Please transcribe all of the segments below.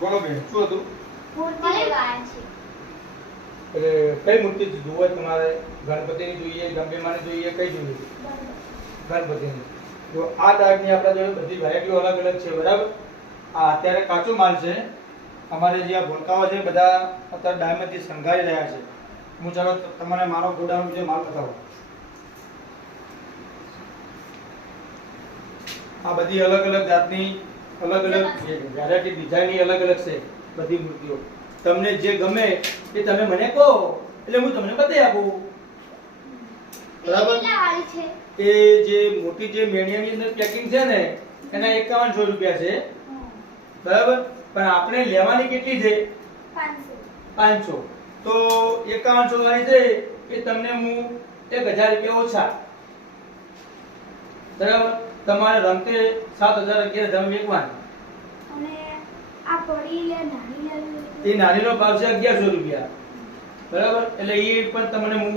બોલો બેન શું હતું? મૂર્તિ લેવા છે. એટલે કઈ મૂર્તિ જોઈએ તમારે? ગણપતિની જોઈએ, ગંગેમાની જોઈએ, કઈ જોઈએ? ગણપતિની. જો આ ટાઈપની આપણા જોડે બધી વેરાયટીઓ અલગ અલગ છે, બરાબર? આ અત્યારે કાચો માલ છે. અમારે જે આ ભૂલકાઓ છે બધા અત્યારે ડાયમંડથી શણગારી રહ્યા છે. હું ચાલો તમને મારો ગોડાઉન જે માલ બતાવું. આ બધી અલગ અલગ જાતની અલગ અલગ વેરાયટી ડિઝાઇનની અલગ અલગ છે બધી મૂર્તિઓ. તમને જે ગમે એ તમે મને કહો એટલે હું તમને બતાવી આપું. બરાબર? કેટલા વાળી છે? એ જે મોટી જે મેણિયાની અંદર પેકિંગ છે ને એના 5100 રૂપિયા છે. બરાબર? પણ આપણે લેવાની કેટલી છે? 500. તો 5100 વાળી છે એ તમને હું 1000 રૂપિયા ઓછા. બરાબર? તમારે રમતે 7000 11 વેચવાની. અને આ પડી લે નાની લેવી. તે નાનીનો ભાવ છે 1100 રૂપિયા. બરાબર? એટલે એ પણ તમને હું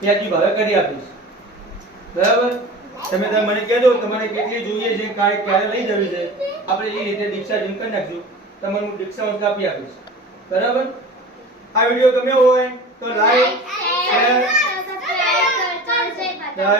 ત્યાંથી ભાવે કરી આપીશ. બરાબર? તમે મને કહેજો તમારે કેટલી જોઈએ છે, ક્યારે લઈ જવી છે, આપણે એ રીતે ડિક્શા જીમ કરી નાખશું. તમને હું ડિસ્કાઉન્ટ આપી આપીશ. બરાબર? આ વિડિયો ગમ્યો હોય તો લાઈક, શેર, સબસ્ક્રાઇબ કરજો. જય